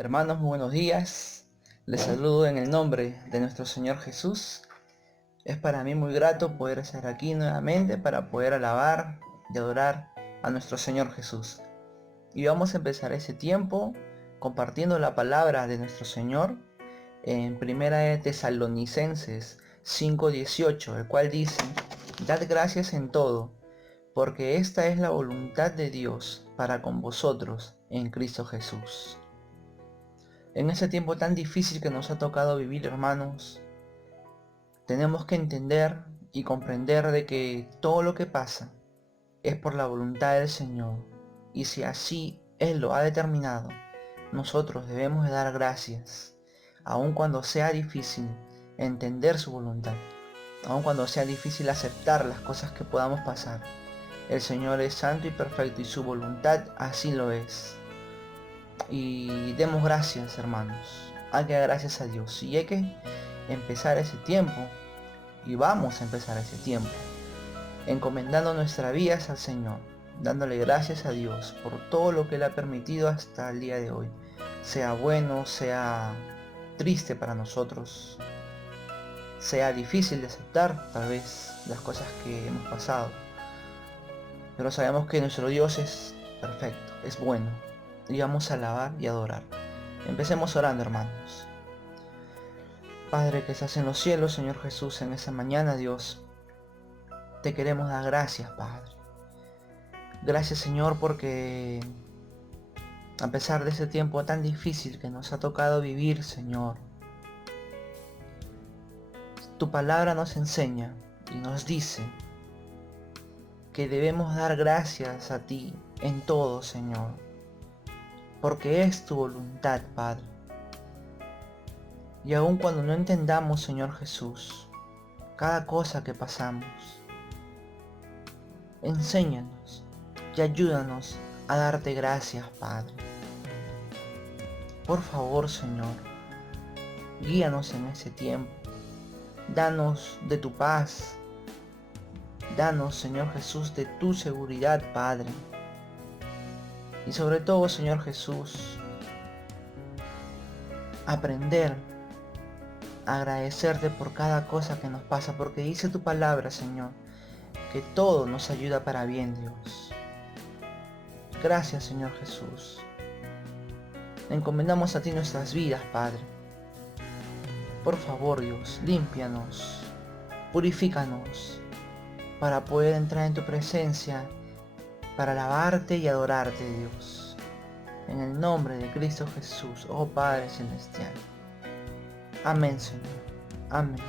Hermanos, muy buenos días. Les saludo en el nombre de nuestro Señor Jesús. Es para mí muy grato poder estar aquí nuevamente para poder alabar y adorar a nuestro Señor Jesús. Y vamos a empezar ese tiempo compartiendo la palabra de nuestro Señor en Primera de Tesalonicenses 5:18, el cual dice: Dad gracias en todo, porque esta es la voluntad de Dios para con vosotros en Cristo Jesús. En ese tiempo tan difícil que nos ha tocado vivir, hermanos, tenemos que entender y comprender de que todo lo que pasa es por la voluntad del Señor. Y si así Él lo ha determinado, nosotros debemos de dar gracias, aun cuando sea difícil entender su voluntad, aun cuando sea difícil aceptar las cosas que podamos pasar. El Señor es santo y perfecto y su voluntad así lo es. Y demos gracias, hermanos. Hay que dar gracias a Dios. Y hay que empezar ese tiempo. Y vamos a empezar ese tiempo encomendando nuestras vidas al Señor, dándole gracias a Dios por todo lo que Él ha permitido hasta el día de hoy. Sea bueno, sea triste para nosotros, sea difícil de aceptar tal vez las cosas que hemos pasado. Pero sabemos que nuestro Dios es perfecto, es bueno. Y vamos a alabar y adorar. Empecemos orando, hermanos. Padre que estás en los cielos, Señor Jesús, en esa mañana, Dios, te queremos dar gracias, Padre. Gracias, Señor, porque a pesar de ese tiempo tan difícil que nos ha tocado vivir, Señor, tu palabra nos enseña y nos dice que debemos dar gracias a ti en todo, Señor, porque es tu voluntad, Padre. Y aun cuando no entendamos, Señor Jesús, cada cosa que pasamos, enséñanos y ayúdanos a darte gracias, Padre. Por favor, Señor, guíanos en ese tiempo. Danos de tu paz. Danos, Señor Jesús, de tu seguridad, Padre. Y sobre todo, Señor Jesús, aprender a agradecerte por cada cosa que nos pasa, porque dice tu palabra, Señor, que todo nos ayuda para bien, Dios. Gracias, Señor Jesús. Encomendamos a ti nuestras vidas, Padre. Por favor, Dios, límpianos, purifícanos, para poder entrar en tu presencia, para alabarte y adorarte, Dios. En el nombre de Cristo Jesús, oh Padre Celestial. Amén, Señor. Amén.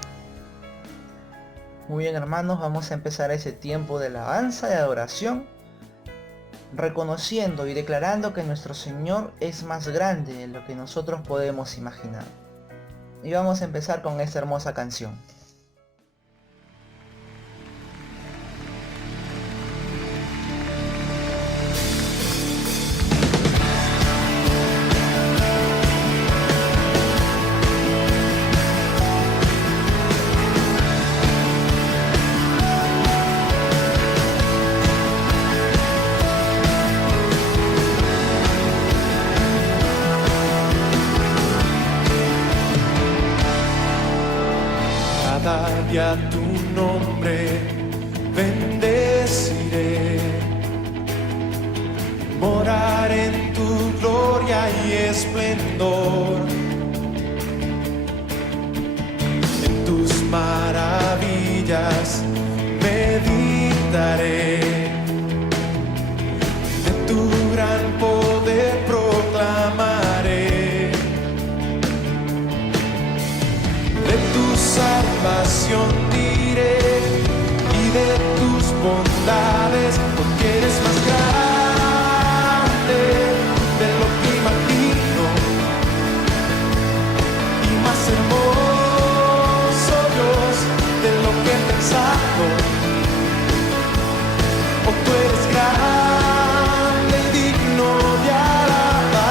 Muy bien, hermanos, vamos a empezar ese tiempo de alabanza y adoración, reconociendo y declarando que nuestro Señor es más grande de lo que nosotros podemos imaginar. Y vamos a empezar con esta hermosa canción. Y a tu nombre bendeciré, morar en tu gloria y esplendor, en tus maravillas meditaré, de tu gran poder proclamaré, de tu salvación diré y de tus bondades, porque eres más grande de lo que imagino y más hermoso, Dios, de lo que he pensado. Oh, tú eres grande y digno de alabar.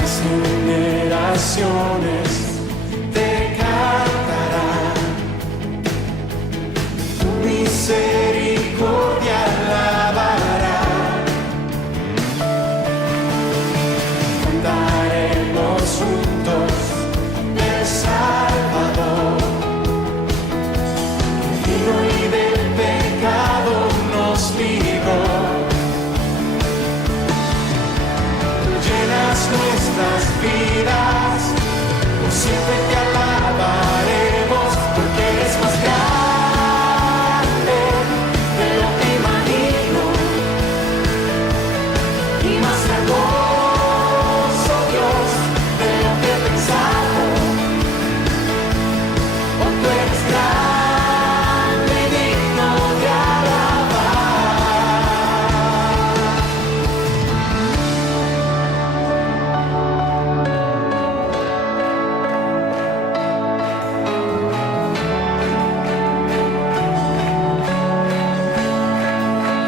Las generaciones te cantarán, tu misericordia alabarán. cantaremos juntos del Salvador. Vino y del pecado nos libró. Tú llenas nuestras vidas, por siempre te alabaremos, porque eres más grande de lo que imagino y más hermoso, Dios, de lo que he pensado. Oh, tú eres grande y digno de alabar.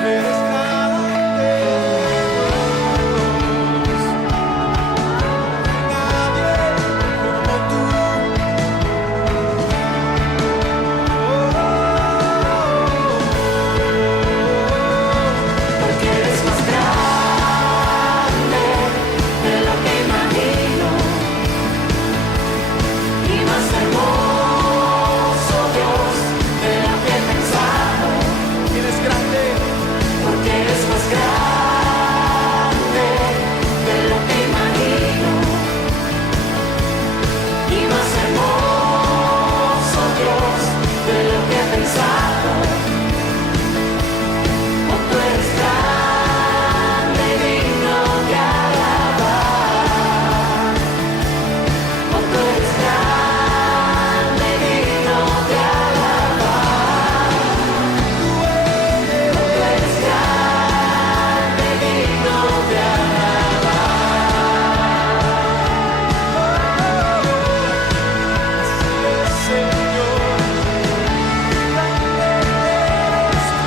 Eres grande, Dios, nadie como tú. Porque eres más grande de lo que imagino y más hermoso, Dios, de lo que he pensado. Eres grande, porque eres más grande de lo que imagino y más hermoso, Dios, de lo que he pensado. Oh, tú eres grande y digno de alabar. Oh, tú eres grande y digno de alabar. Oh, tú eres grande y digno de alabar. Así es, Señor, grande eres tú.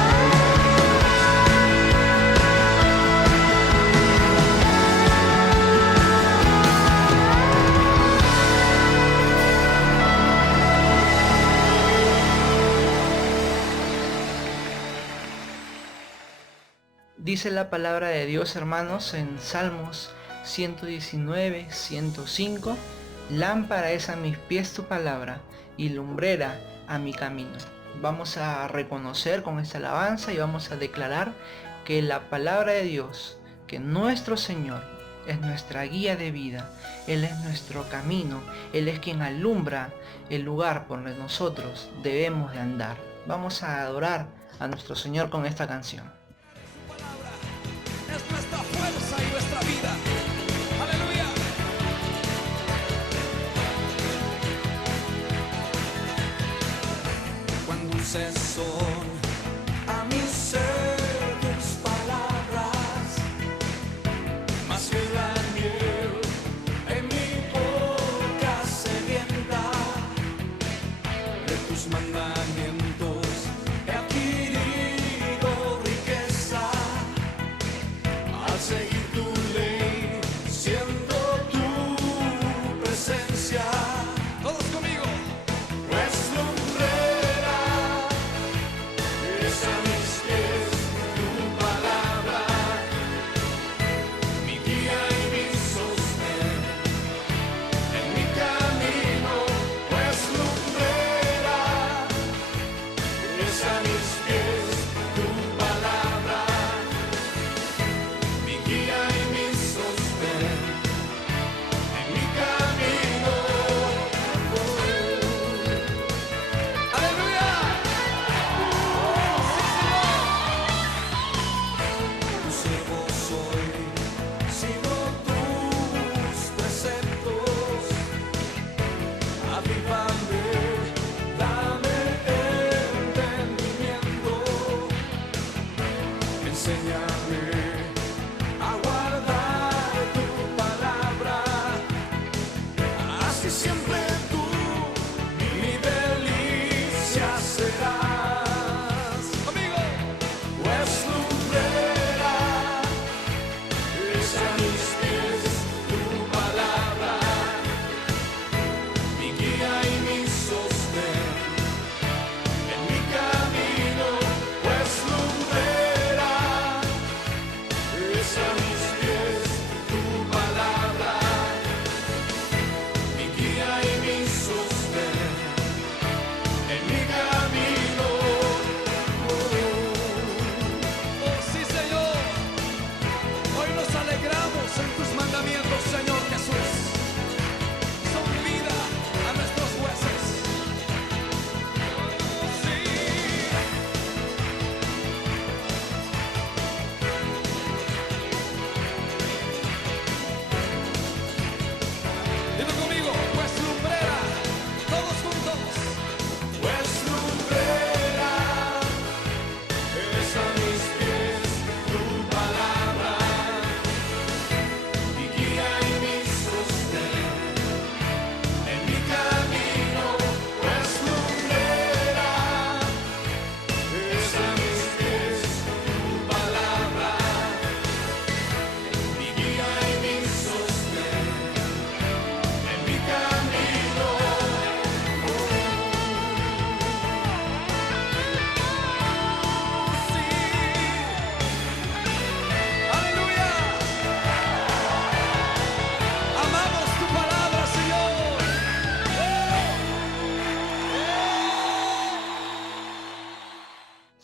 Dice la palabra de Dios, hermanos, en Salmos 119, 105, lámpara es a mis pies tu palabra y lumbrera a mi camino. Vamos a reconocer con esta alabanza y vamos a declarar que la palabra de Dios, que nuestro Señor es nuestra guía de vida, Él es nuestro camino, Él es quien alumbra el lugar por donde nosotros debemos de andar. Vamos a adorar a nuestro Señor con esta canción. Es nuestra fuerza y nuestra vida. Aleluya. Cuando dulces son a mi ser tus palabras, más que la miel en mi boca sedienta, de tus mandamientos he adquirido riqueza. Al seguir tu ley, siento tu presencia. Todos conmigo. Pues lumbrera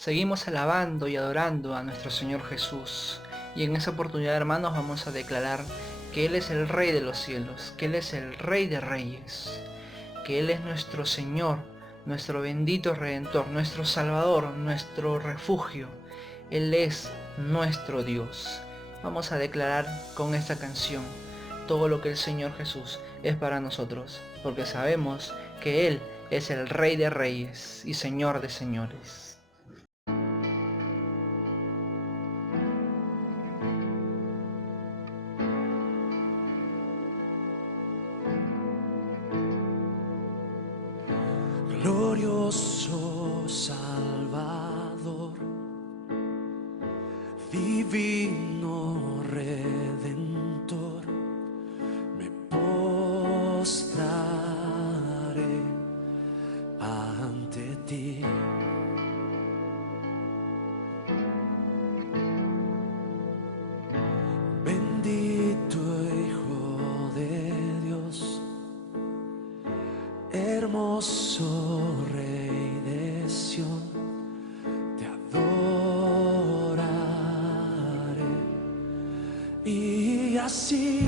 Seguimos alabando y adorando a nuestro Señor Jesús. Y en esa oportunidad, hermanos, vamos a declarar que Él es el Rey de los cielos, que Él es el Rey de reyes, que Él es nuestro Señor, nuestro bendito Redentor, nuestro Salvador, nuestro refugio. Él es nuestro Dios. Vamos a declarar con esta canción todo lo que el Señor Jesús es para nosotros, porque sabemos que Él es el Rey de reyes y Señor de señores. Glorioso Salvador, divino Redentor, me postraré ante ti. Bendito Hijo de Dios, hermoso Rey de Sión, te adoraré y así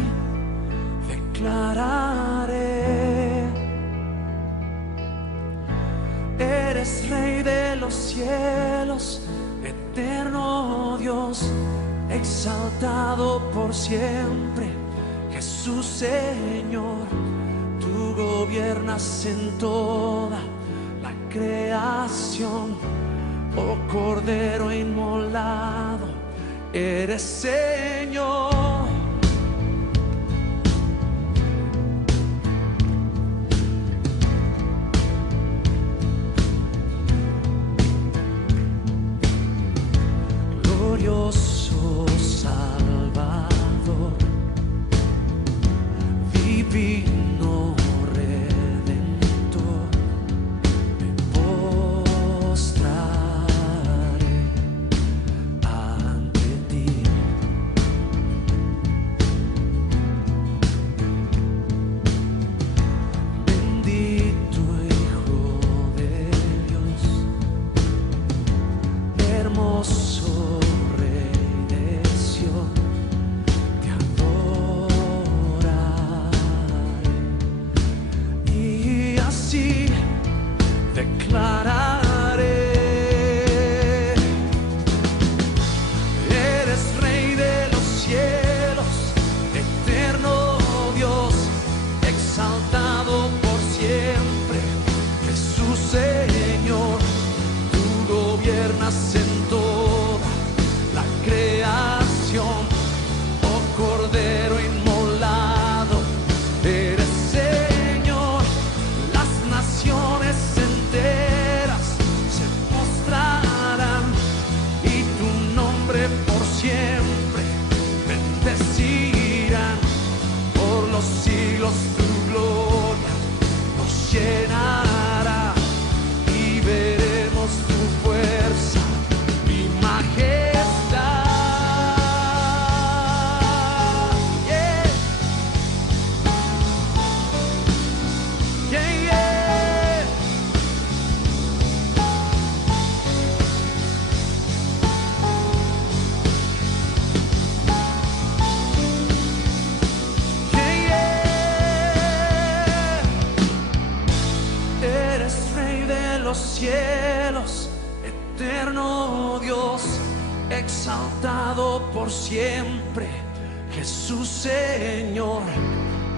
declararé: eres Rey de los cielos, eterno Dios, exaltado por siempre, Jesús Señor. Tú gobiernas en toda la creación, oh Cordero inmolado, eres Señor. Glorioso Salvador, divino Redentor, me postraré ante ti. Bendito Hijo de Dios, hermoso Rey de Sión, te adoraré y así declararé: eres Rey de los cielos, eterno Dios, exaltado por siempre, Jesús Señor. Tú gobiernas en toda la creación, oh Cordero inmolado, eres Señor. Las naciones enteras se postrarán y tu nombre por siempre bendecirán. Por los siglos tu gloria nos llenará y veremos tu fuerza y majestad. Yeah. Yeah, yeah. Yeah, yeah. Eres Rey de los cielos, eterno Dios, exaltado por siempre, Jesús Señor.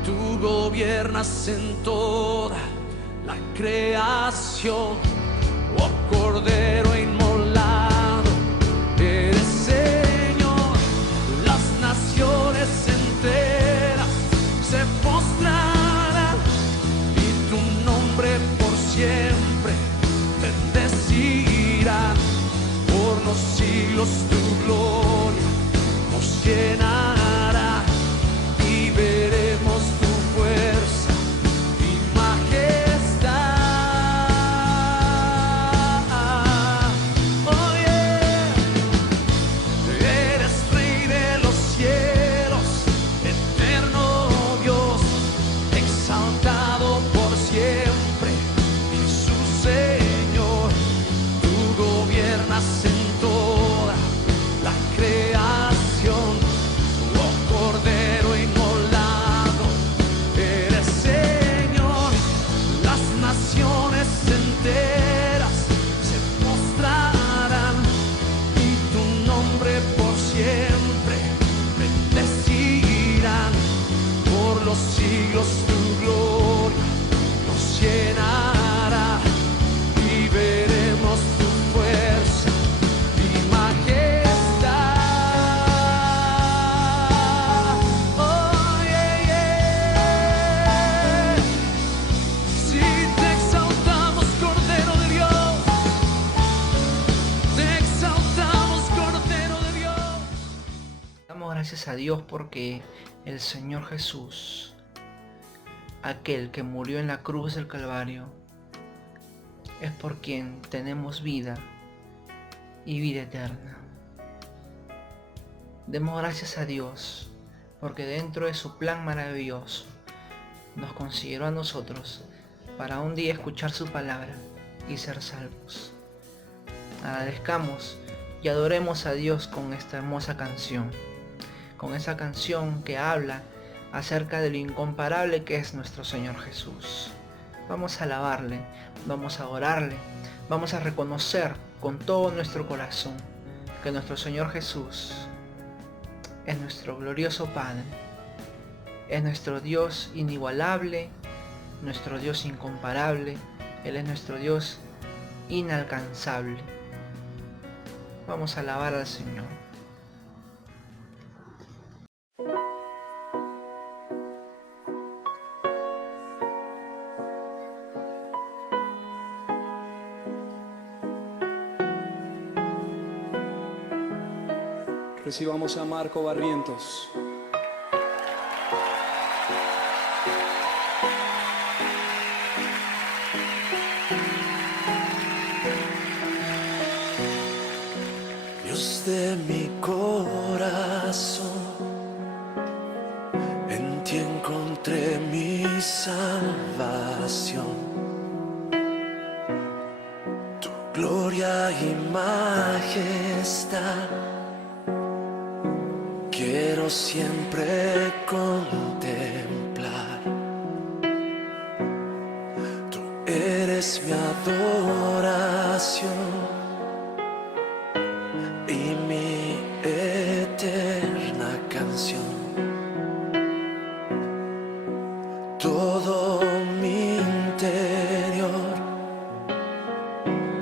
Tú gobiernas en toda la creación, oh Cordero inmolado, eres Señor. Las naciones enteras se postrarán y tu nombre por siempre bendecirán. Por los siglos tu gloria nos llenará y veremos tu fuerza y majestad. Oh yeah. Eres Rey de los cielos, eterno Dios, exaltado por siempre, Jesús Señor. Tú gobiernas Dios porque el Señor Jesús, aquel que murió en la cruz del Calvario, es por quien tenemos vida y vida eterna. Demos gracias a Dios porque dentro de su plan maravilloso nos consideró a nosotros para un día escuchar su palabra y ser salvos. Agradezcamos y adoremos a Dios con esta hermosa canción, con esa canción que habla acerca de lo incomparable que es nuestro Señor Jesús. Vamos a alabarle, vamos a adorarle, vamos a reconocer con todo nuestro corazón que nuestro Señor Jesús es nuestro glorioso Padre, es nuestro Dios inigualable, nuestro Dios incomparable, Él es nuestro Dios inalcanzable. Vamos a alabar al Señor. Recibamos a Marco Barrientos. Dios de mi corazón, en ti encontré mi salvación. Tu gloria y majestad quiero siempre contemplar. Tú eres mi adoración y mi eterna canción. Todo mi interior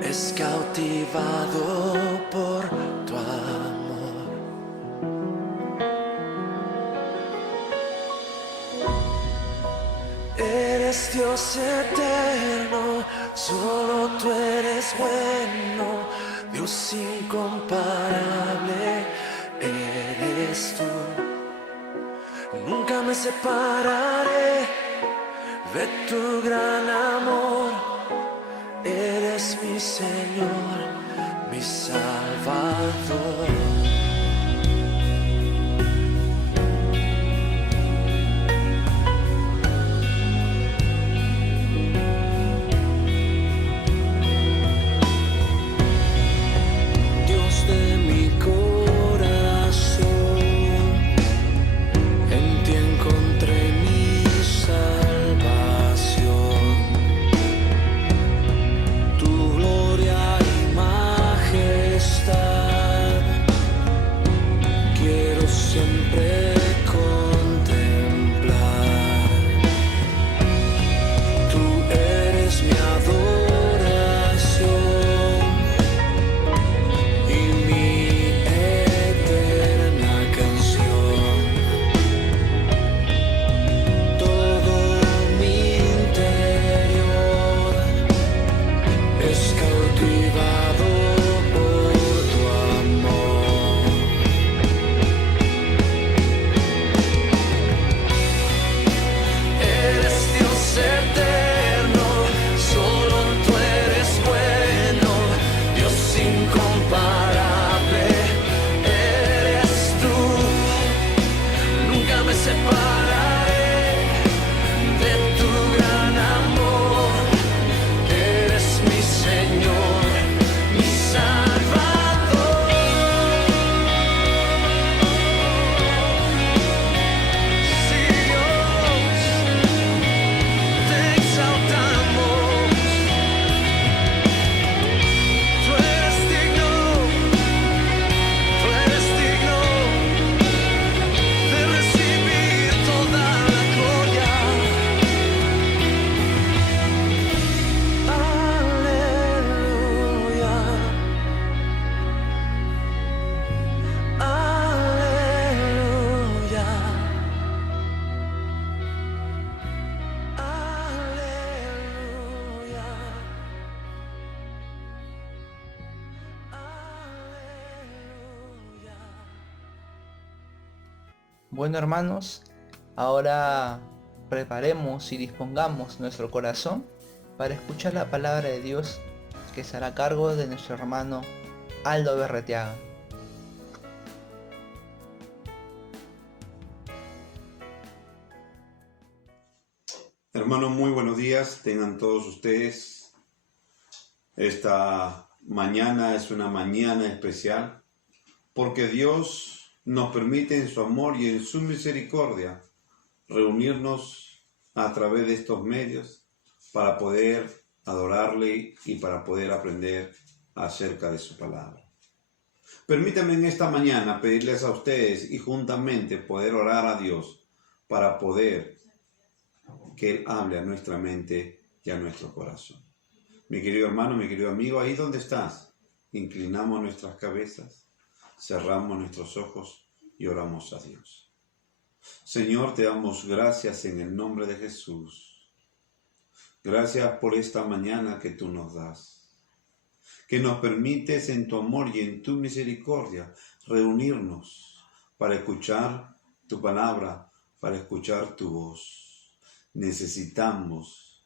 es cautivado por tu amor. Eres Dios eterno, solo tú eres bueno. Dios incomparable eres tú. Nunca me separaré de tu gran amor. Eres mi Señor, mi Salvador. Bueno, hermanos, ahora preparemos y dispongamos nuestro corazón para escuchar la palabra de Dios que será a cargo de nuestro hermano Aldo Berreteaga. Hermanos, muy buenos días, tengan todos ustedes. Esta mañana es una mañana especial porque Dios nos permite en su amor y en su misericordia reunirnos a través de estos medios para poder adorarle y para poder aprender acerca de su palabra. Permítanme en esta mañana pedirles a ustedes y juntamente poder orar a Dios para poder que Él hable a nuestra mente y a nuestro corazón. Mi querido hermano, mi querido amigo, ahí donde estás, inclinamos nuestras cabezas, cerramos nuestros ojos y oramos a Dios. Señor, te damos gracias en el nombre de Jesús. Gracias por esta mañana que tú nos das, que nos permites en tu amor y en tu misericordia reunirnos para escuchar tu palabra, para escuchar tu voz. Necesitamos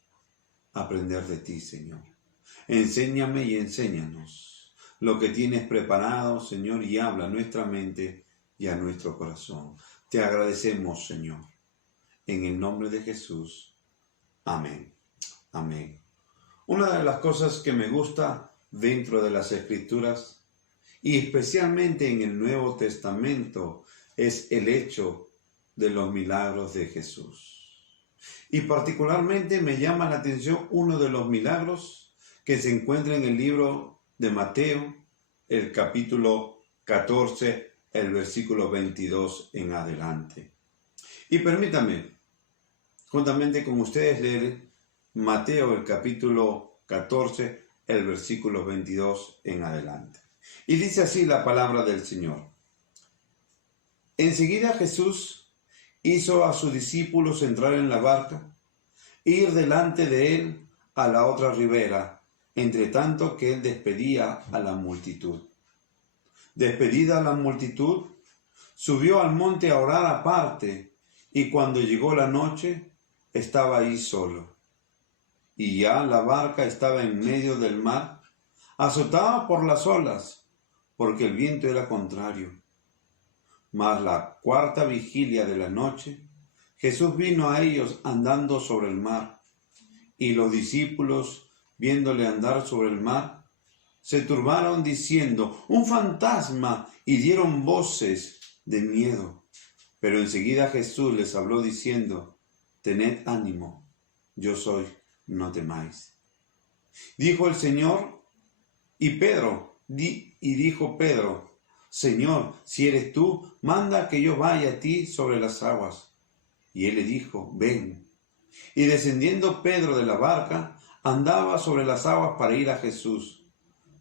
aprender de ti, Señor. Enséñame y enséñanos lo que tienes preparado, Señor, y habla a nuestra mente y a nuestro corazón. Te agradecemos, Señor. En el nombre de Jesús. Amén. Amén. Una de las cosas que me gusta dentro de las Escrituras, y especialmente en el Nuevo Testamento, es el hecho de los milagros de Jesús. Y particularmente me llama la atención uno de los milagros que se encuentra en el libro de Mateo, el capítulo 14, el versículo 22 en adelante. Y permítanme, juntamente con ustedes, leer Mateo, el capítulo 14, el versículo 22 en adelante. Y dice así la palabra del Señor. Enseguida Jesús hizo a sus discípulos entrar en la barca e ir delante de él a la otra ribera, entre tanto que él despedía a la multitud. Despedida la multitud, subió al monte a orar aparte, y cuando llegó la noche, estaba ahí solo. Y ya la barca estaba en medio del mar, azotada por las olas, porque el viento era contrario. Mas la cuarta vigilia de la noche, Jesús vino a ellos andando sobre el mar, y los discípulos, viéndole andar sobre el mar, se turbaron diciendo, ¡un fantasma!, y dieron voces de miedo. Pero enseguida Jesús les habló diciendo, tened ánimo, yo soy, no temáis. Dijo el Señor, dijo Pedro, Señor, si eres tú, manda que yo vaya a ti sobre las aguas. Y él le dijo, ven. Y descendiendo Pedro de la barca, andaba sobre las aguas para ir a Jesús.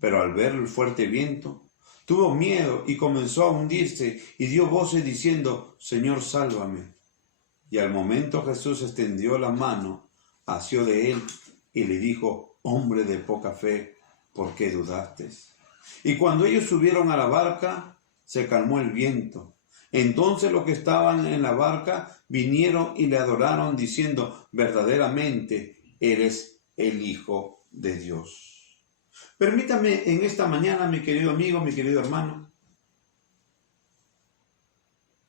Pero al ver el fuerte viento, tuvo miedo y comenzó a hundirse y dio voces diciendo, Señor, sálvame. Y al momento Jesús extendió la mano, asió de él y le dijo, hombre de poca fe, ¿por qué dudaste? Y cuando ellos subieron a la barca, se calmó el viento. Entonces los que estaban en la barca vinieron y le adoraron, diciendo, verdaderamente eres el Hijo de Dios. Permítame en esta mañana, mi querido amigo, mi querido hermano,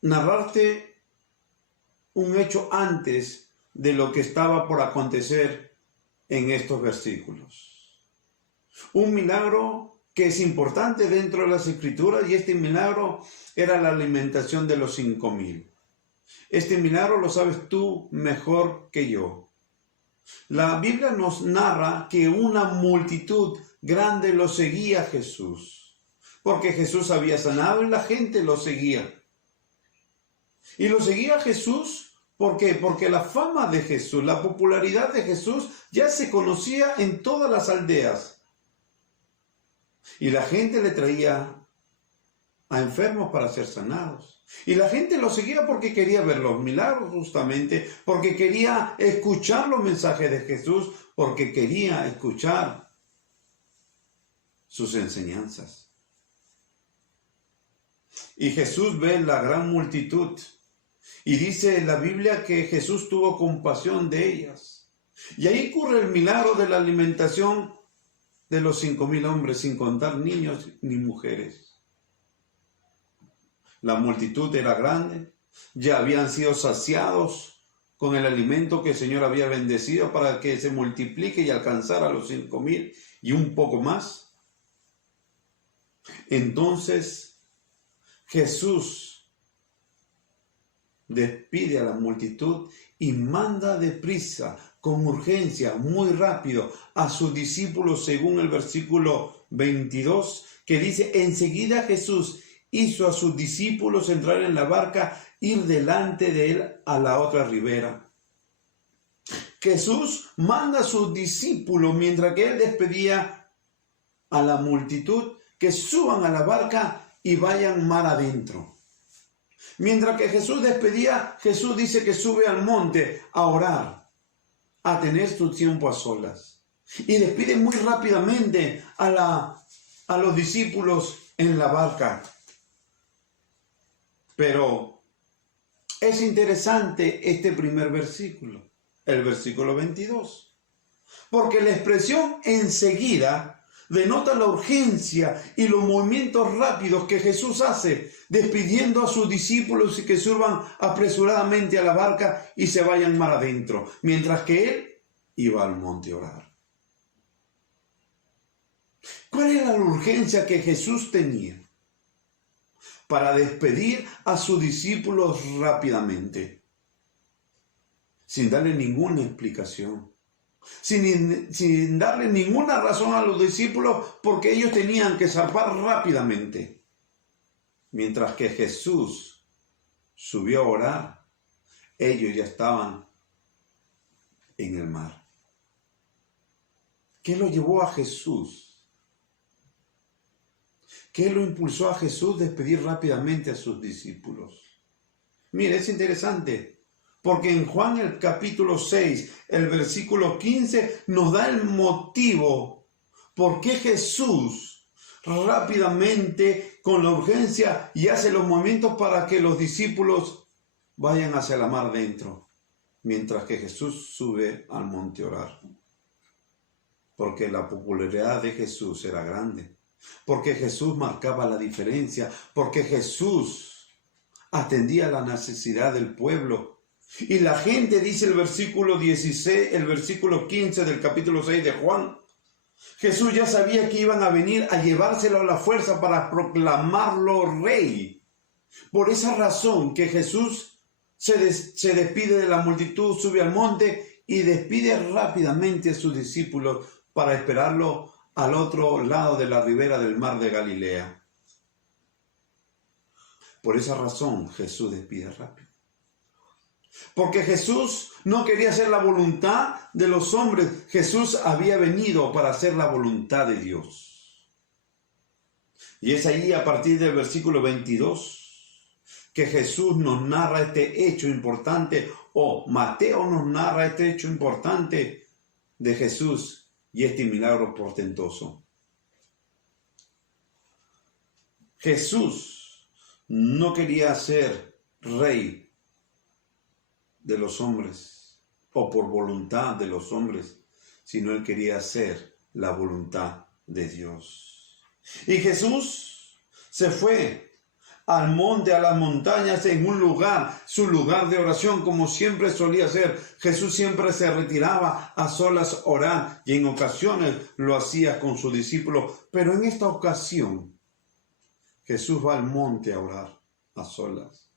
narrarte un hecho antes de lo que estaba por acontecer en estos versículos. Un milagro que es importante dentro de las Escrituras, y este milagro era la alimentación de los 5,000. Este milagro lo sabes tú mejor que yo. La Biblia nos narra que una multitud grande lo seguía a Jesús, porque Jesús había sanado y la gente lo seguía. Y lo seguía a Jesús, ¿por qué? Porque la fama de Jesús, la popularidad de Jesús ya se conocía en todas las aldeas. Y la gente le traía a enfermos para ser sanados. Y la gente lo seguía porque quería ver los milagros, justamente, porque quería escuchar los mensajes de Jesús, porque quería escuchar sus enseñanzas. Y Jesús ve la gran multitud Y dice la Biblia que Jesús tuvo compasión de ellas. Y ahí ocurre el milagro de la alimentación de los 5,000 hombres, sin contar niños ni mujeres. La multitud era grande, ya habían sido saciados con el alimento que el Señor había bendecido para que se multiplique y alcanzara a los 5,000 y un poco más. Entonces Jesús despide a la multitud y manda deprisa, con urgencia, muy rápido, a sus discípulos, según el versículo 22, que dice: enseguida Jesús hizo a sus discípulos entrar en la barca, ir delante de él a la otra ribera. Jesús manda a sus discípulos, mientras que él despedía a la multitud, que suban a la barca y vayan mar adentro. Mientras que Jesús despedía, Jesús dice que sube al monte a orar, a tener su tiempo a solas. Y despide muy rápidamente a los discípulos en la barca. Pero es interesante este primer versículo, el versículo 22, porque la expresión enseguida denota la urgencia y los movimientos rápidos que Jesús hace, despidiendo a sus discípulos y que suban apresuradamente a la barca y se vayan mar adentro, mientras que él iba al monte a orar. ¿Cuál era la urgencia que Jesús tenía para despedir a sus discípulos rápidamente, sin darle ninguna explicación? Sin darle ninguna razón a los discípulos, porque ellos tenían que zarpar rápidamente. Mientras que Jesús subió a orar, ellos ya estaban en el mar. ¿Qué lo llevó a Jesús? ¿Qué lo impulsó a Jesús a despedir rápidamente a sus discípulos? Mire, es interesante. Porque en Juan el capítulo 6, el versículo 15, nos da el motivo por qué Jesús rápidamente, con la urgencia, y hace los movimientos para que los discípulos vayan hacia la mar dentro, mientras que Jesús sube al monte a orar. Porque la popularidad de Jesús era grande, porque Jesús marcaba la diferencia, porque Jesús atendía la necesidad del pueblo. Y la gente, dice el versículo 16, el versículo 15 del capítulo 6 de Juan, Jesús ya sabía que iban a venir a llevárselo a la fuerza para proclamarlo rey. Por esa razón que Jesús se despide de la multitud, sube al monte y despide rápidamente a sus discípulos para esperarlo al otro lado de la ribera del mar de Galilea. Por esa razón Jesús despide rápido. Porque Jesús no quería hacer la voluntad de los hombres. Jesús había venido para hacer la voluntad de Dios. Y es ahí, a partir del versículo 22, que Jesús nos narra este hecho importante, o Mateo nos narra este hecho importante de Jesús y este milagro portentoso. Jesús no quería ser rey de los hombres o por voluntad de los hombres, sino él quería hacer la voluntad de Dios. Y Jesús se fue al monte, a las montañas, en un lugar, su lugar de oración, como siempre solía hacer. Jesús siempre se retiraba a solas a orar, y en ocasiones lo hacía con sus discípulos, pero en esta ocasión Jesús va al monte a orar a solas.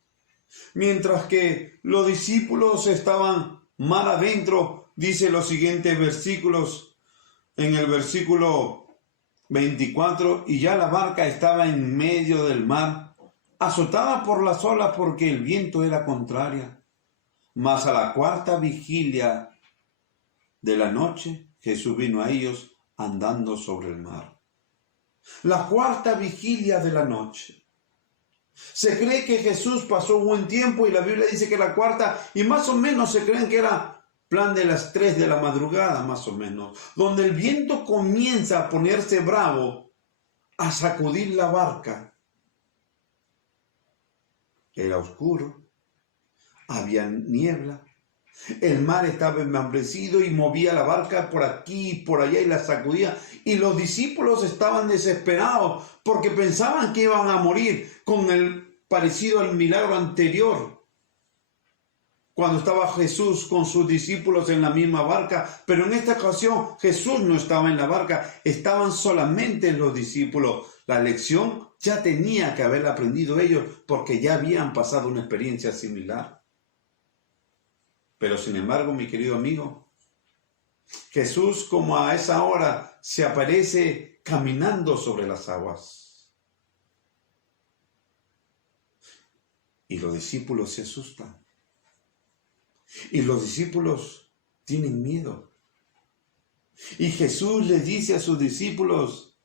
Mientras que los discípulos estaban mar adentro, dice los siguientes versículos, en el versículo 24, y ya la barca estaba en medio del mar, azotada por las olas porque el viento era contraria. Mas a la cuarta vigilia de la noche, Jesús vino a ellos andando sobre el mar. La cuarta vigilia de la noche. Se cree que Jesús pasó un buen tiempo y la Biblia dice que la cuarta, y más o menos se creen que era plan de las 3 de la madrugada, más o menos, donde el viento comienza a ponerse bravo, a sacudir la barca. Era oscuro, había niebla. El mar estaba embrambrecido y movía la barca por aquí y por allá y la sacudía. Y los discípulos estaban desesperados porque pensaban que iban a morir, con el parecido al milagro anterior, cuando estaba Jesús con sus discípulos en la misma barca. Pero en esta ocasión Jesús no estaba en la barca, estaban solamente los discípulos. La lección ya tenía que haberla aprendido ellos porque ya habían pasado una experiencia similar. Pero sin embargo, mi querido amigo, Jesús, como a esa hora, se aparece caminando sobre las aguas. Y los discípulos se asustan. Y los discípulos tienen miedo. Y Jesús les dice a sus discípulos: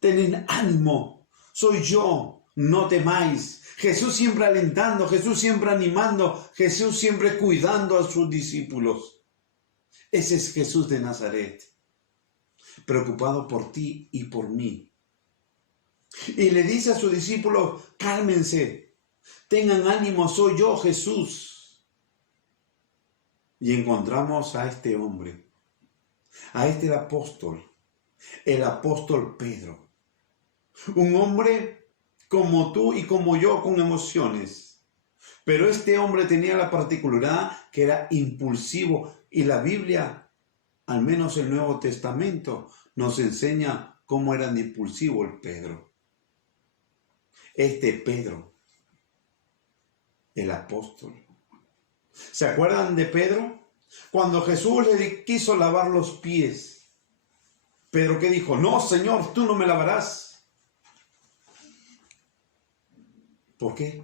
tened ánimo, soy yo, no temáis. Jesús siempre alentando, Jesús siempre animando, Jesús siempre cuidando a sus discípulos. Ese es Jesús de Nazaret, preocupado por ti y por mí. Y le dice a sus discípulos: cálmense, tengan ánimo, soy yo, Jesús. Y encontramos a este hombre, a este el apóstol Pedro, un hombre como tú y como yo, con emociones. Pero este hombre tenía la particularidad que era impulsivo, y la Biblia, al menos el Nuevo Testamento, nos enseña cómo era de impulsivo el Pedro. Este Pedro, el apóstol. ¿Se acuerdan de Pedro? Cuando Jesús le quiso lavar los pies, Pedro, ¿qué dijo? No, Señor, tú no me lavarás. ¿Por qué?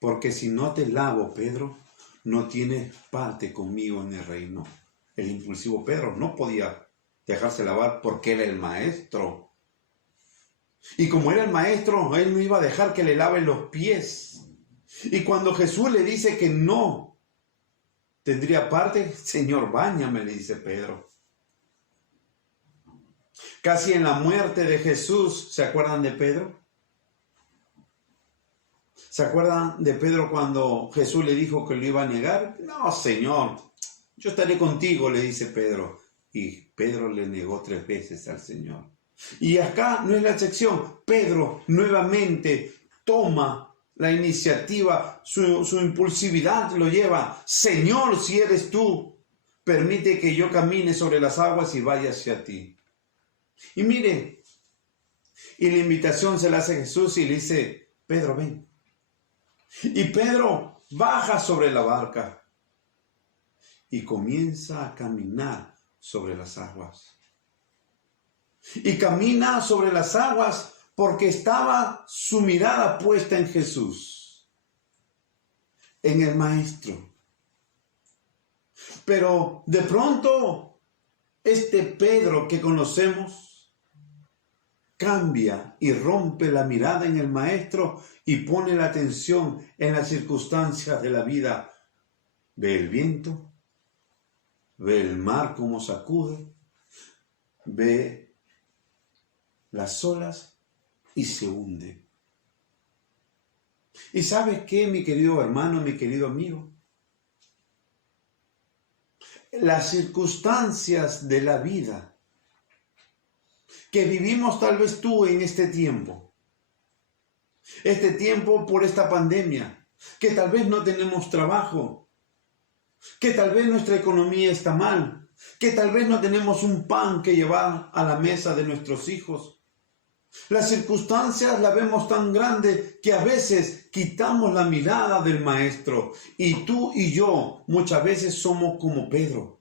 Porque si no te lavo, Pedro, no tienes parte conmigo en el reino. El impulsivo Pedro no podía dejarse lavar porque era el maestro. Y como era el maestro, él no iba a dejar que le laven los pies. Y cuando Jesús le dice que no tendría parte, Señor, báñame, le dice Pedro. Casi en la muerte de Jesús, ¿se acuerdan de Pedro? ¿Se acuerdan de Pedro cuando Jesús le dijo que lo iba a negar? No, Señor, yo estaré contigo, le dice Pedro. Y Pedro le negó 3 veces al Señor. Y acá no es la excepción. Pedro nuevamente toma la iniciativa, su impulsividad lo lleva. Señor, si eres tú, permite que yo camine sobre las aguas y vaya hacia ti. Y mire, y la invitación se la hace Jesús y le dice: Pedro, ven. Y Pedro baja sobre la barca y comienza a caminar sobre las aguas. Y camina sobre las aguas porque estaba su mirada puesta en Jesús, en el Maestro. Pero de pronto, este Pedro que conocemos cambia y rompe la mirada en el Maestro y pone la atención en las circunstancias de la vida. Ve el viento, ve el mar como sacude, ve las olas y se hunde. ¿Y sabes qué, mi querido hermano, mi querido amigo? Las circunstancias de la vida que vivimos tal vez tú en este tiempo por esta pandemia, que tal vez no tenemos trabajo, que tal vez nuestra economía está mal, que tal vez no tenemos un pan que llevar a la mesa de nuestros hijos. Las circunstancias las vemos tan grandes que a veces quitamos la mirada del Maestro, y tú y yo muchas veces somos como Pedro,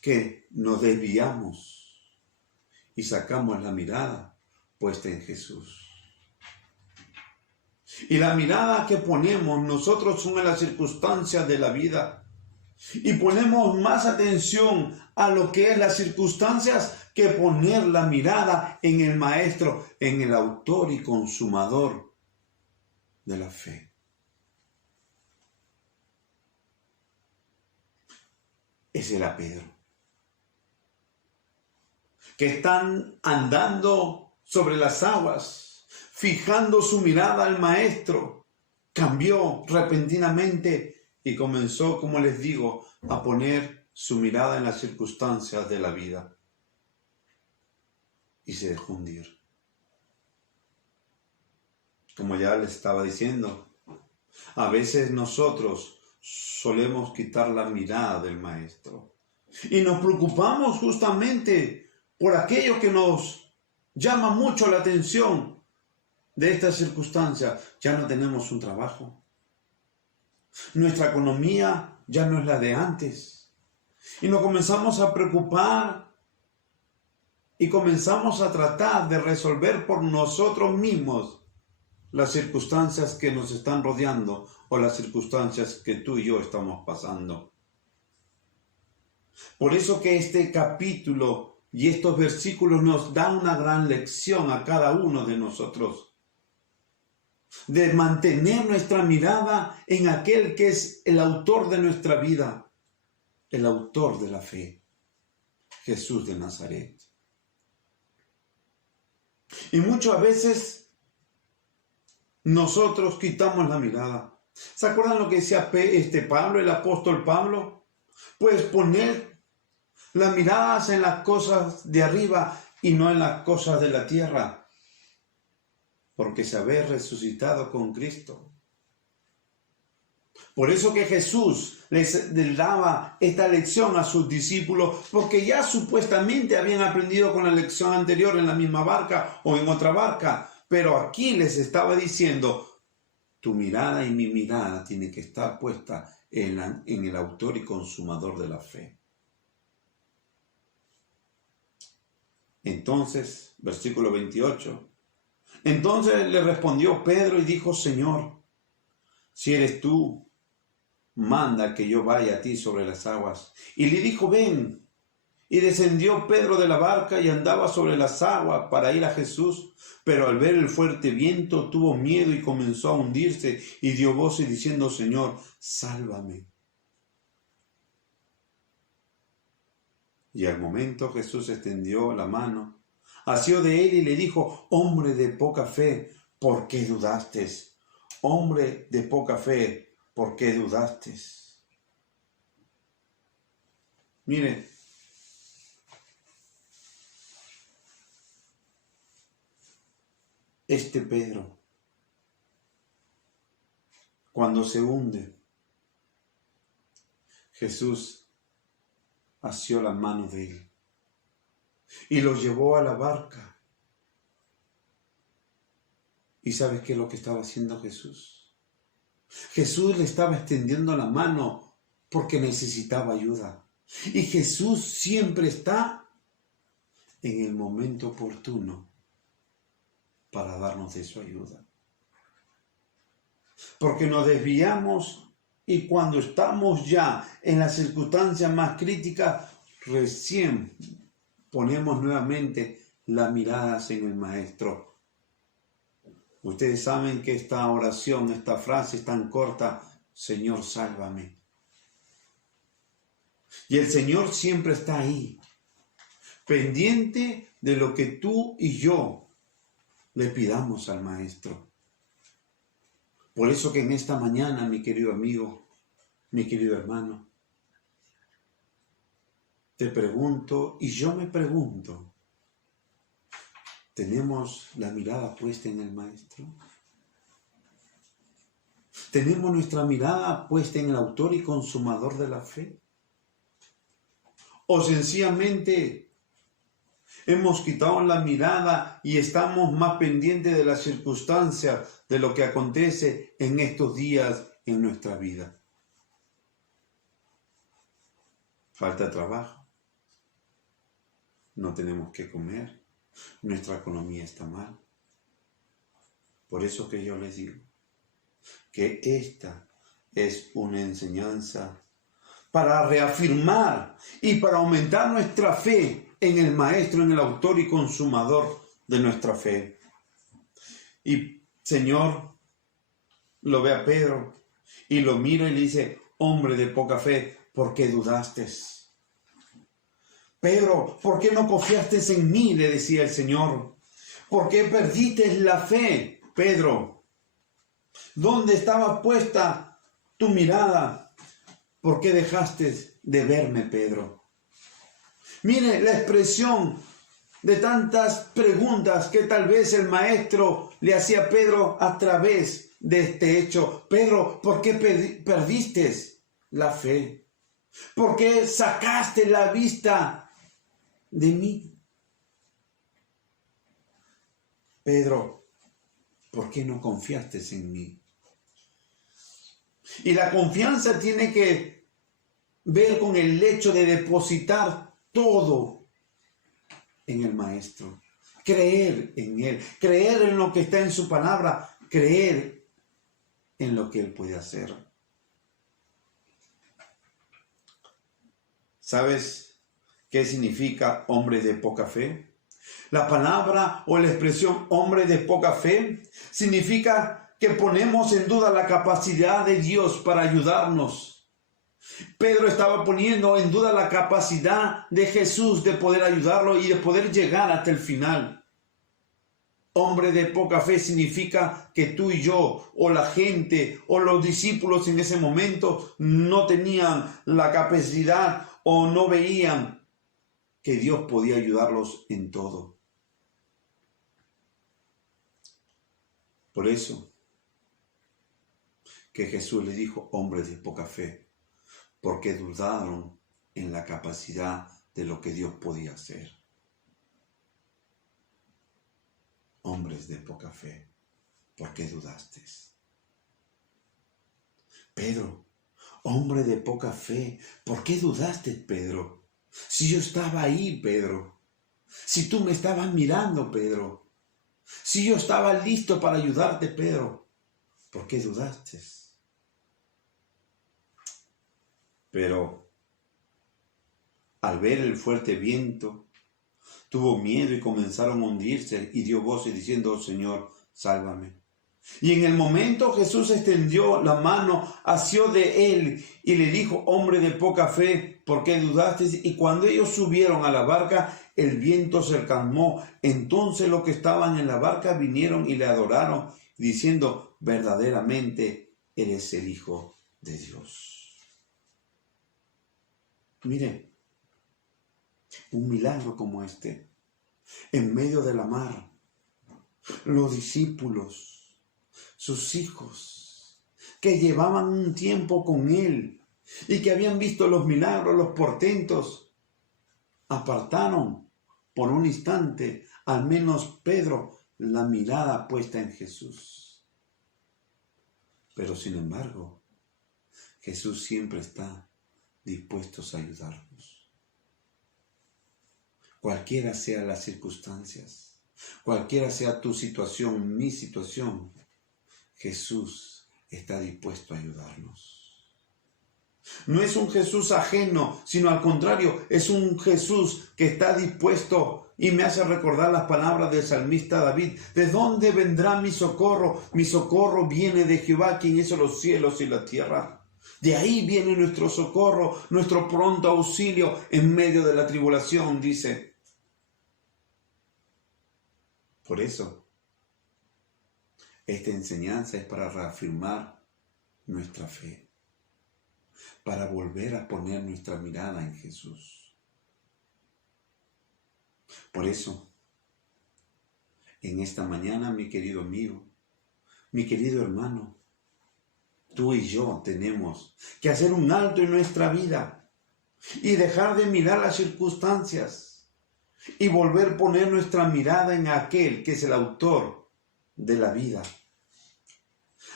que nos desviamos y sacamos la mirada puesta en Jesús. Y la mirada que ponemos nosotros son en las circunstancias de la vida. Y ponemos más atención a lo que es las circunstancias que poner la mirada en el Maestro, en el autor y consumador de la fe. Ese era Pedro, que están andando sobre las aguas, fijando su mirada al Maestro, cambió repentinamente y comenzó, como les digo, a poner su mirada en las circunstancias de la vida. Y se dejó hundir. Como ya les estaba diciendo, a veces nosotros solemos quitar la mirada del Maestro. Y nos preocupamos justamente por aquello que nos llama mucho la atención de esta circunstancia. Ya no tenemos un trabajo. Nuestra economía ya no es la de antes. Y nos comenzamos a preocupar y comenzamos a tratar de resolver por nosotros mismos las circunstancias que nos están rodeando o las circunstancias que tú y yo estamos pasando. Por eso que este capítulo y estos versículos nos dan una gran lección a cada uno de nosotros, de mantener nuestra mirada en aquel que es el autor de nuestra vida, el autor de la fe, Jesús de Nazaret. Y muchas veces nosotros quitamos la mirada. ¿Se acuerdan lo que decía Pablo, el apóstol Pablo? Pues poner las miradas en las cosas de arriba y no en las cosas de la tierra, porque se había resucitado con Cristo. Por eso que Jesús les daba esta lección a sus discípulos, porque ya supuestamente habían aprendido con la lección anterior en la misma barca o en otra barca. Pero aquí les estaba diciendo, tu mirada y mi mirada tiene que estar puesta en el autor y consumador de la fe. Entonces, versículo 28, entonces le respondió Pedro y dijo, Señor, si eres tú, manda que yo vaya a ti sobre las aguas. Y le dijo, ven. Y descendió Pedro de la barca y andaba sobre las aguas para ir a Jesús. Pero al ver el fuerte viento tuvo miedo y comenzó a hundirse y dio voces diciendo, Señor, sálvame. Y al momento Jesús extendió la mano, asió de él y le dijo, hombre de poca fe, ¿por qué dudaste? Hombre de poca fe, ¿por qué dudaste? Mire, este Pedro, cuando se hunde, Jesús asió la mano de él y lo llevó a la barca. ¿Y sabes qué es lo que estaba haciendo Jesús? Jesús le estaba extendiendo la mano porque necesitaba ayuda. Y Jesús siempre está en el momento oportuno para darnos de su ayuda. Porque nos desviamos y cuando estamos ya en las circunstancias más críticas, recién ponemos nuevamente las miradas en el Maestro. Ustedes saben que esta oración, esta frase es tan corta, Señor, sálvame. Y el Señor siempre está ahí, pendiente de lo que tú y yo le pidamos al Maestro. Por eso que en esta mañana, mi querido amigo, mi querido hermano, te pregunto y yo me pregunto, ¿tenemos la mirada puesta en el Maestro? ¿Tenemos nuestra mirada puesta en el autor y consumador de la fe? ¿O sencillamente hemos quitado la mirada y estamos más pendientes de las circunstancias, de lo que acontece en estos días en nuestra vida? Falta trabajo, no tenemos que comer, nuestra economía está mal. Por eso que yo les digo que esta es una enseñanza para reafirmar y para aumentar nuestra fe en el Maestro, en el autor y consumador de nuestra fe. Y Señor lo ve a Pedro y lo mira y le dice, hombre de poca fe, ¿por qué dudaste? Pedro, ¿por qué no confiaste en mí? Le decía el Señor. ¿Por qué perdiste la fe, Pedro? ¿Dónde estaba puesta tu mirada? ¿Por qué dejaste de verme, Pedro? Mire la expresión de tantas preguntas que tal vez el maestro le hacía a Pedro a través de este hecho. Pedro, ¿por qué perdiste la fe? ¿Por qué sacaste la vista de mí? Pedro, ¿por qué no confiaste en mí? Y la confianza tiene que ver con el hecho de depositar todo en el Maestro. Creer en Él, creer en lo que está en su palabra, creer en lo que Él puede hacer. ¿Sabes qué significa hombre de poca fe? La palabra o la expresión hombre de poca fe significa que ponemos en duda la capacidad de Dios para ayudarnos. Pedro estaba poniendo en duda la capacidad de Jesús de poder ayudarlo y de poder llegar hasta el final. Hombre de poca fe significa que tú y yo, o la gente, o los discípulos en ese momento, no tenían la capacidad o no veían que Dios podía ayudarlos en todo. Por eso que Jesús le dijo, hombres de poca fe, porque dudaron en la capacidad de lo que Dios podía hacer. Hombres de poca fe, ¿por qué dudaste? Pedro, hombre de poca fe, ¿por qué dudaste, Pedro? Si yo estaba ahí, Pedro. Si tú me estabas mirando, Pedro. Si yo estaba listo para ayudarte, Pedro. ¿Por qué dudaste? Pero al ver el fuerte viento, tuvo miedo y comenzaron a hundirse y dio voces diciendo, oh, Señor, sálvame. Y en el momento Jesús extendió la mano, asió de él y le dijo, hombre de poca fe, ¿por qué dudaste? Y cuando ellos subieron a la barca, el viento se calmó. Entonces los que estaban en la barca vinieron y le adoraron, diciendo, verdaderamente eres el Hijo de Dios. Mire, un milagro como este, en medio de la mar, los discípulos, sus hijos, que llevaban un tiempo con él y que habían visto los milagros, los portentos, apartaron por un instante, al menos Pedro, la mirada puesta en Jesús. Pero sin embargo, Jesús siempre está dispuesto a ayudarnos. Cualquiera sean las circunstancias, cualquiera sea tu situación, mi situación, Jesús está dispuesto a ayudarnos. No es un Jesús ajeno, sino al contrario, es un Jesús que está dispuesto y me hace recordar las palabras del salmista David. ¿De dónde vendrá mi socorro? Mi socorro viene de Jehová, quien hizo los cielos y la tierra. De ahí viene nuestro socorro, nuestro pronto auxilio en medio de la tribulación, dice. Por eso, esta enseñanza es para reafirmar nuestra fe, para volver a poner nuestra mirada en Jesús. Por eso, en esta mañana, mi querido amigo, mi querido hermano, tú y yo tenemos que hacer un alto en nuestra vida y dejar de mirar las circunstancias y volver a poner nuestra mirada en aquel que es el autor de la vida.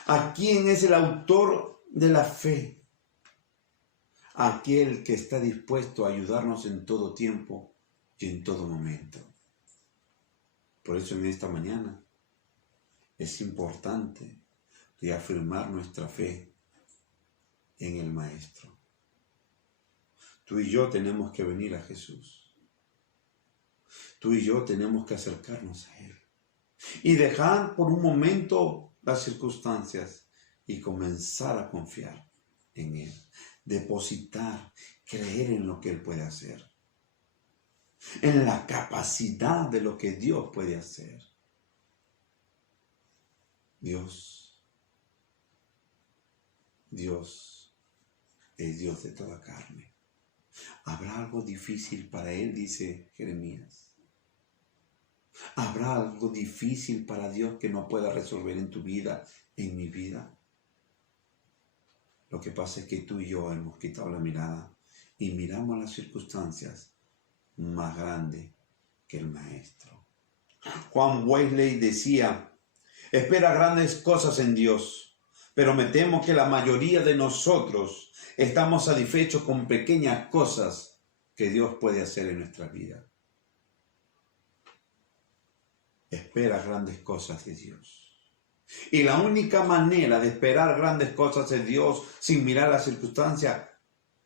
¿A quién es el autor de la fe? Aquel que está dispuesto a ayudarnos en todo tiempo y en todo momento. Por eso en esta mañana es importante reafirmar nuestra fe en el Maestro. Tú y yo tenemos que venir a Jesús. Tú y yo tenemos que acercarnos a Él y dejar por un momento las circunstancias y comenzar a confiar en Él, depositar, creer en lo que Él puede hacer, en la capacidad de lo que Dios puede hacer. Dios Dios es Dios de toda carne. ¿Habrá algo difícil para Él? Dice Jeremías. ¿Habrá algo difícil para Dios que no pueda resolver en tu vida, en mi vida? Lo que pasa es que tú y yo hemos quitado la mirada y miramos las circunstancias más grandes que el Maestro. Juan Wesley decía: espera grandes cosas en Dios, pero me temo que la mayoría de nosotros estamos satisfechos con pequeñas cosas que Dios puede hacer en nuestra vida. Espera grandes cosas de Dios. Y la única manera de esperar grandes cosas de Dios sin mirar las circunstancias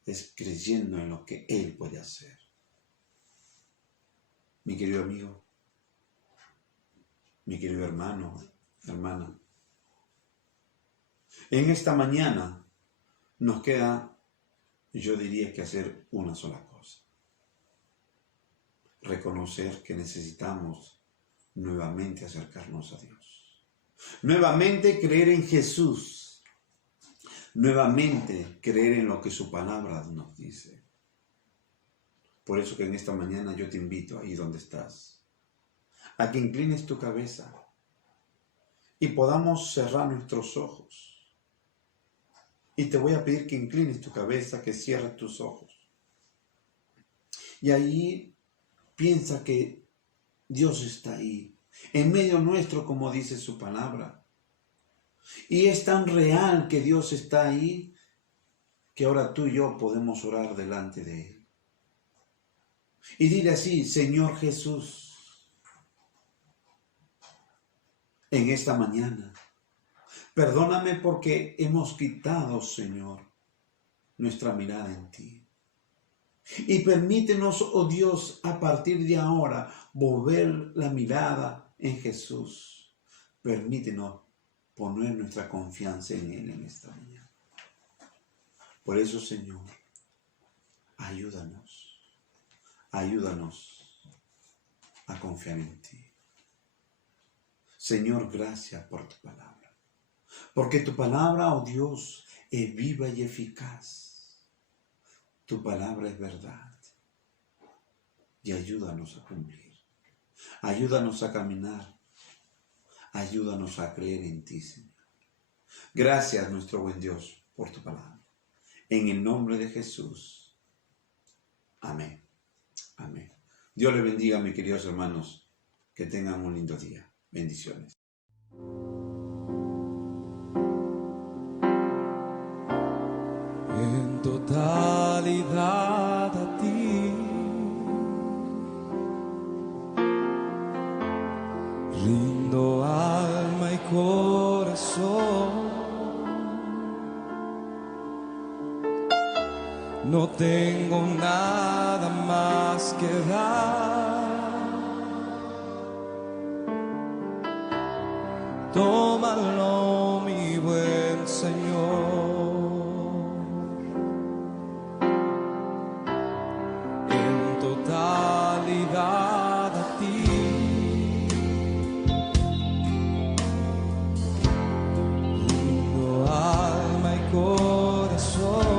es creyendo en lo que Él puede hacer. Mi querido amigo, mi querido hermano, hermana, en esta mañana nos queda, yo diría, que hacer una sola cosa: reconocer que necesitamos nuevamente acercarnos a Dios, nuevamente creer en Jesús, nuevamente creer en lo que su palabra nos dice. Por eso que en esta mañana yo te invito, ahí donde estás, a que inclines tu cabeza y podamos cerrar nuestros ojos. Y te voy a pedir que inclines tu cabeza, que cierres tus ojos. Y ahí piensa que Dios está ahí, en medio nuestro, como dice su palabra. Y es tan real que Dios está ahí, que ahora tú y yo podemos orar delante de Él. Y dile así: Señor Jesús, en esta mañana, perdóname porque hemos quitado, Señor, nuestra mirada en ti. Y permítenos, oh Dios, a partir de ahora, volver la mirada en Jesús. Permítenos poner nuestra confianza en Él en esta mañana. Por eso, Señor, ayúdanos a confiar en ti. Señor, gracias por tu palabra. Porque tu palabra, oh Dios, es viva y eficaz. Tu palabra es verdad. Y ayúdanos a cumplir. Ayúdanos a caminar. Ayúdanos a creer en ti, Señor. Gracias, nuestro buen Dios, por tu palabra. En el nombre de Jesús. Amén. Amén. Dios les bendiga, mis queridos hermanos. Que tengan un lindo día. Bendiciones. En totalidad a ti rindo alma y corazón. No tengo nada más que dar. Tómalo, mi buen Señor. En totalidad a ti rindo alma y corazón.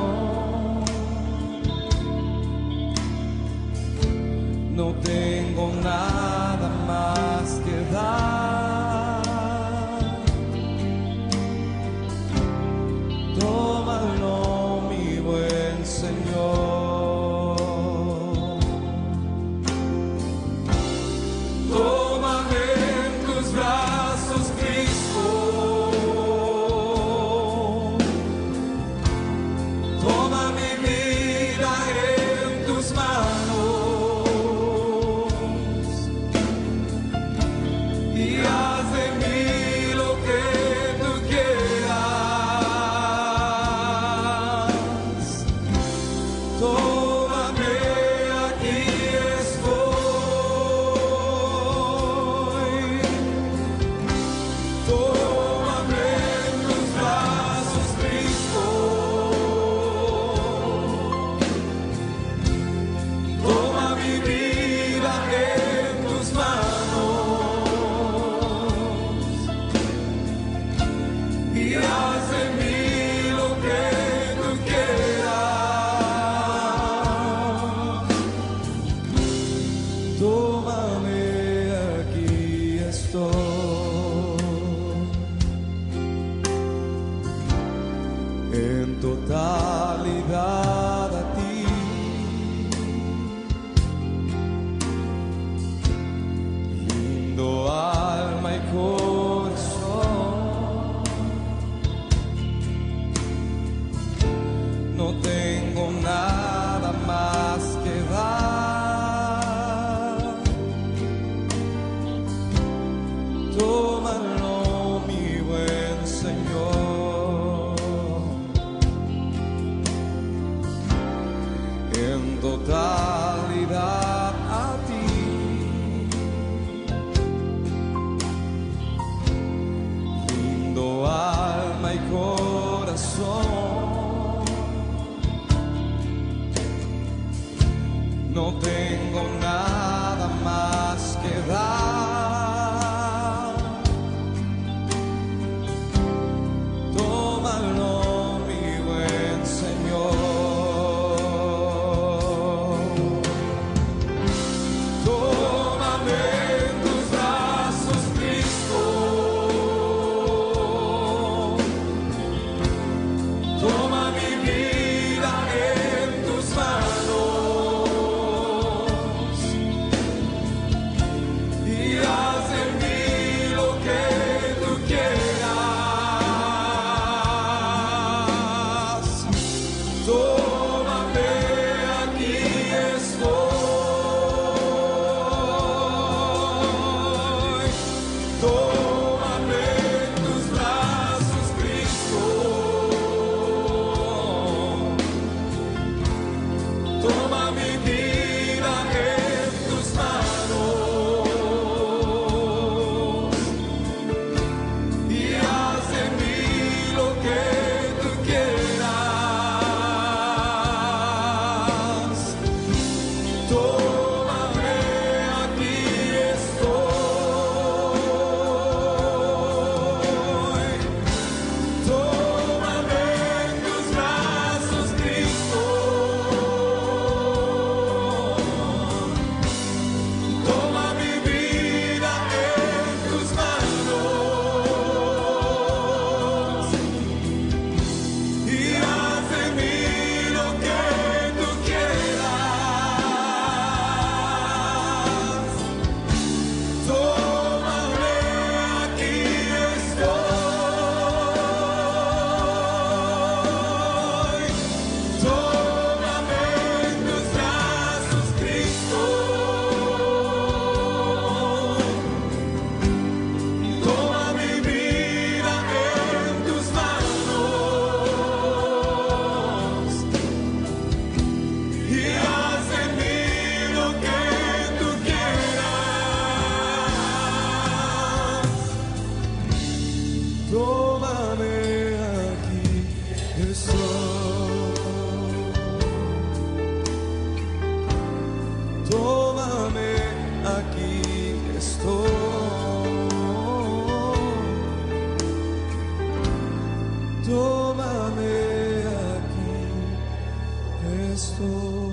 No tengo nada más que dar. Tómalo, mi buen Señor. Tómame en tus brazos, Cristo. Toma mi vida en tus manos. no tengo nada más que dar. Tómalo, mi buen Señor. Tómame en tus brazos, Cristo. Toma mi vida en tus manos y haz en mí lo que tú quieras. Tómame, aquí estoy. Tómame en tus brazos, Cristo. Toma mi vida en tus manos y haz en mí lo que tú quieras. Tómame, aquí estoy. Tómame en tus brazos, Cristo. Toma mi vida en tus manos y haz en mí lo que tú quieras. Tómame, aquí estoy. Tómame en tus brazos, Cristo. Toma mi vida en tus manos y haz en mí lo que tú quieras. Tómame, aquí estoy. Tómame, aquí estoy. Tómame, aquí estoy.